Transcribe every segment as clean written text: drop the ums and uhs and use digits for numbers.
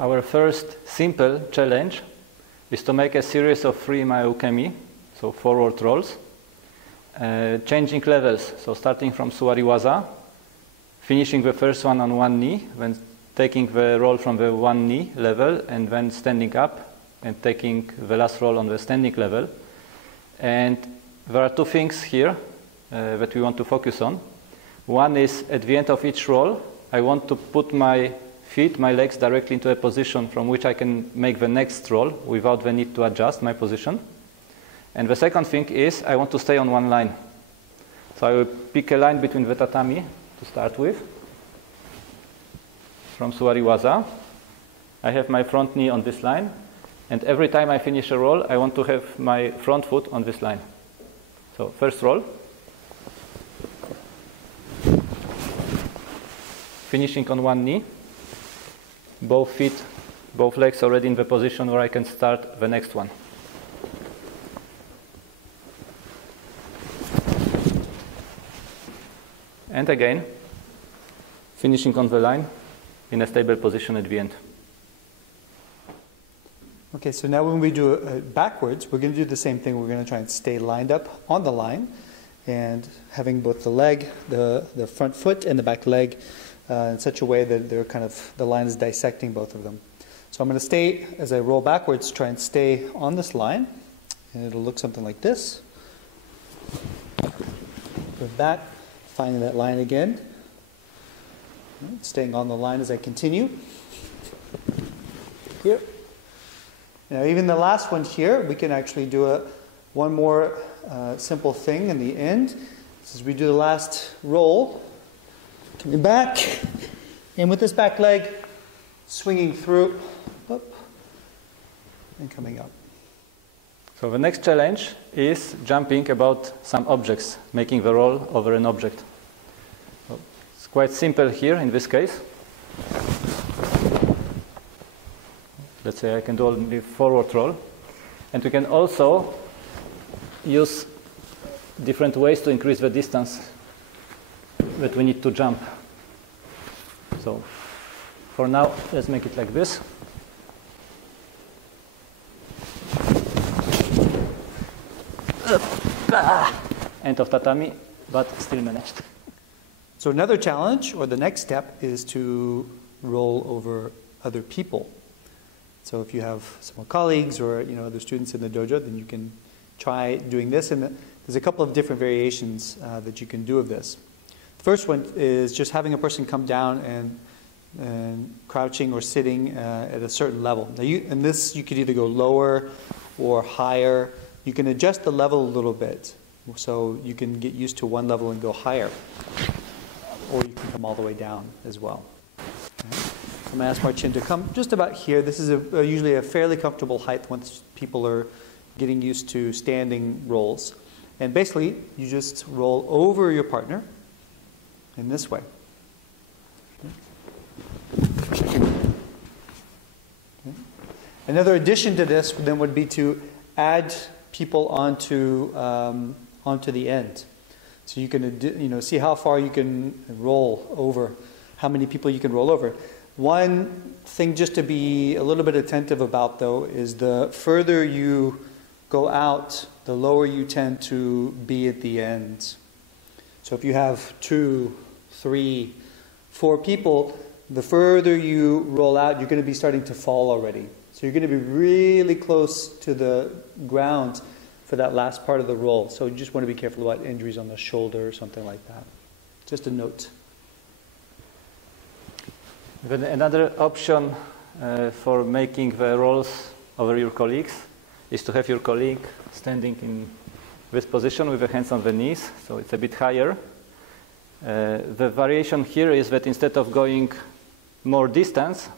our first simple challenge is to make a series of 3 Ukemi, so forward rolls, changing levels, so starting from suwariwaza, finishing the first one on one knee, then taking the roll from the one knee level, and then standing up and taking the last roll on the standing level. And there are 2 things here that we want to focus on. One is at the end of each roll, I want to put my feet, my legs directly into a position from which I can make the next roll without the need to adjust my position. And the second thing is I want to stay on one line. So I will pick a line between the tatami to start with, from suwariwaza. I have my front knee on this line, and every time I finish a roll, I want to have my front foot on this line. So first roll, finishing on one knee, both feet, both legs already in the position where I can start the next one. And again, finishing on the line in a stable position at the end. Okay, so now when we do it backwards, we're going to do the same thing. We're going to try and stay lined up on the line and having both the leg, the front foot and the back leg in such a way that they're kind of, the line is dissecting both of them. So I'm going to stay, as I roll backwards, try and stay on this line. And it'll look something like this. Go back, finding that line again. Staying on the line as I continue. Here. Now even the last one here, we can actually do one more simple thing in the end. As we do the last roll, coming back, and with this back leg, swinging through, up, and coming up. So the next challenge is jumping about some objects, making the roll over an object. So it's quite simple here in this case. Let's say I can do only forward roll. And we can also use different ways to increase the distance that we need to jump. So for now, let's make it like this. End of tatami, but still managed. So another challenge, or the next step, is to roll over other people. So if you have some colleagues or other students in the dojo, then you can try doing this. And there's a couple of different variations that you can do of this. The first one is just having a person come down and crouching or sitting at a certain level. Now in this, you could either go lower or higher. You can adjust the level a little bit. So you can get used to one level and go higher. Or you can come all the way down as well. Okay. I'm going to ask Marcin to come just about here. This is usually a fairly comfortable height once people are getting used to standing rolls. And basically, you just roll over your partner in this way. Okay. Another addition to this then would be to add people onto the end. So you can see how far you can roll over, how many people you can roll over. One thing just to be a little bit attentive about, though, is the further you go out, the lower you tend to be at the end. So if you have 2, 3, 4 people, the further you roll out, you're going to be starting to fall already. So you're going to be really close to the ground for that last part of the roll. So you just want to be careful about injuries on the shoulder or something like that. Just a note. Then another option for making the rolls over your colleagues is to have your colleague standing in this position with the hands on the knees, so it's a bit higher. The variation here is that instead of going more distance,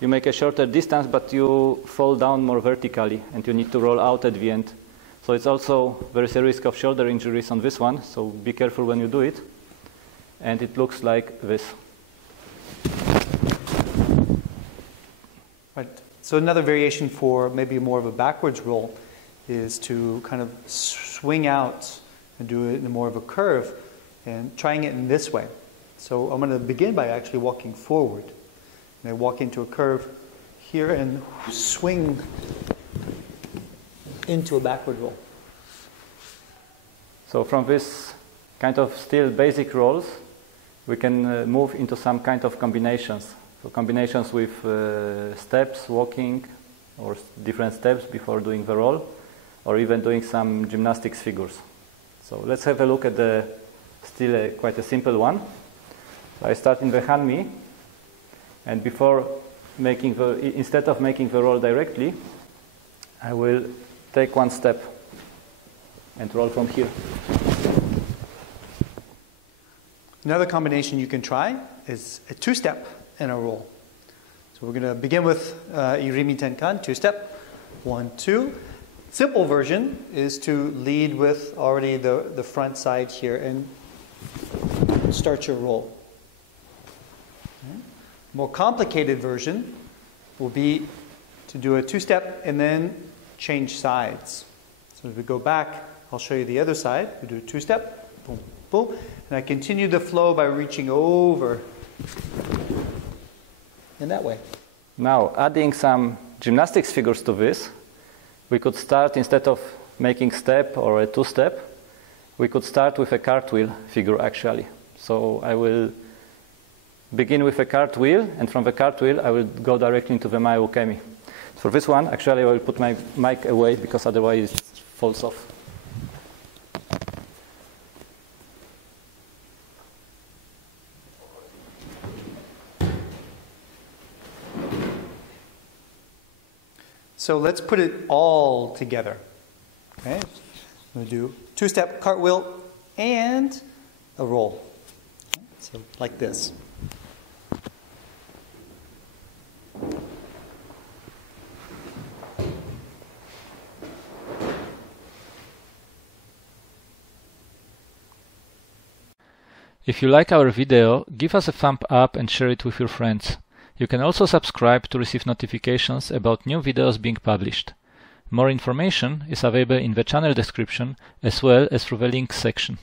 you make a shorter distance, but you fall down more vertically, and you need to roll out at the end. So it's also, there is a risk of shoulder injuries on this one, so be careful when you do it. And it looks like this. Right. So another variation for maybe more of a backwards roll is to kind of swing out and do it in more of a curve and trying it in this way. So I'm going to begin by actually walking forward. And I walk into a curve here and swing into a backward roll. So from this kind of still basic rolls, we can move into some kind of combinations. So combinations with steps, walking, or different steps before doing the roll, or even doing some gymnastics figures. So let's have a look at the still quite a simple one. So I start in the hanmi, and before making instead of making the roll directly, I will take one step and roll from here. Another combination you can try is a two-step and a roll. So we're going to begin with Irimi Tenkan, two-step, 1, 2. Simple version is to lead with already the front side here and start your roll. Okay. More complicated version will be to do a two-step and then change sides. So as we go back, I'll show you the other side. We do a two-step, boom, boom, and I continue the flow by reaching over in that way. Now, adding some gymnastics figures to this, we could start, instead of making step or a two-step, we could start with a cartwheel figure actually. So I will begin with a cartwheel, and from the cartwheel I will go directly into the Ukemi. For this one, actually I will put my mic away because otherwise it falls off. So let's put it all together. Okay, we'll do two-step cartwheel and a roll. Okay. So like this. If you like our video, give us a thumb up and share it with your friends. You can also subscribe to receive notifications about new videos being published. More information is available in the channel description as well as through the links section.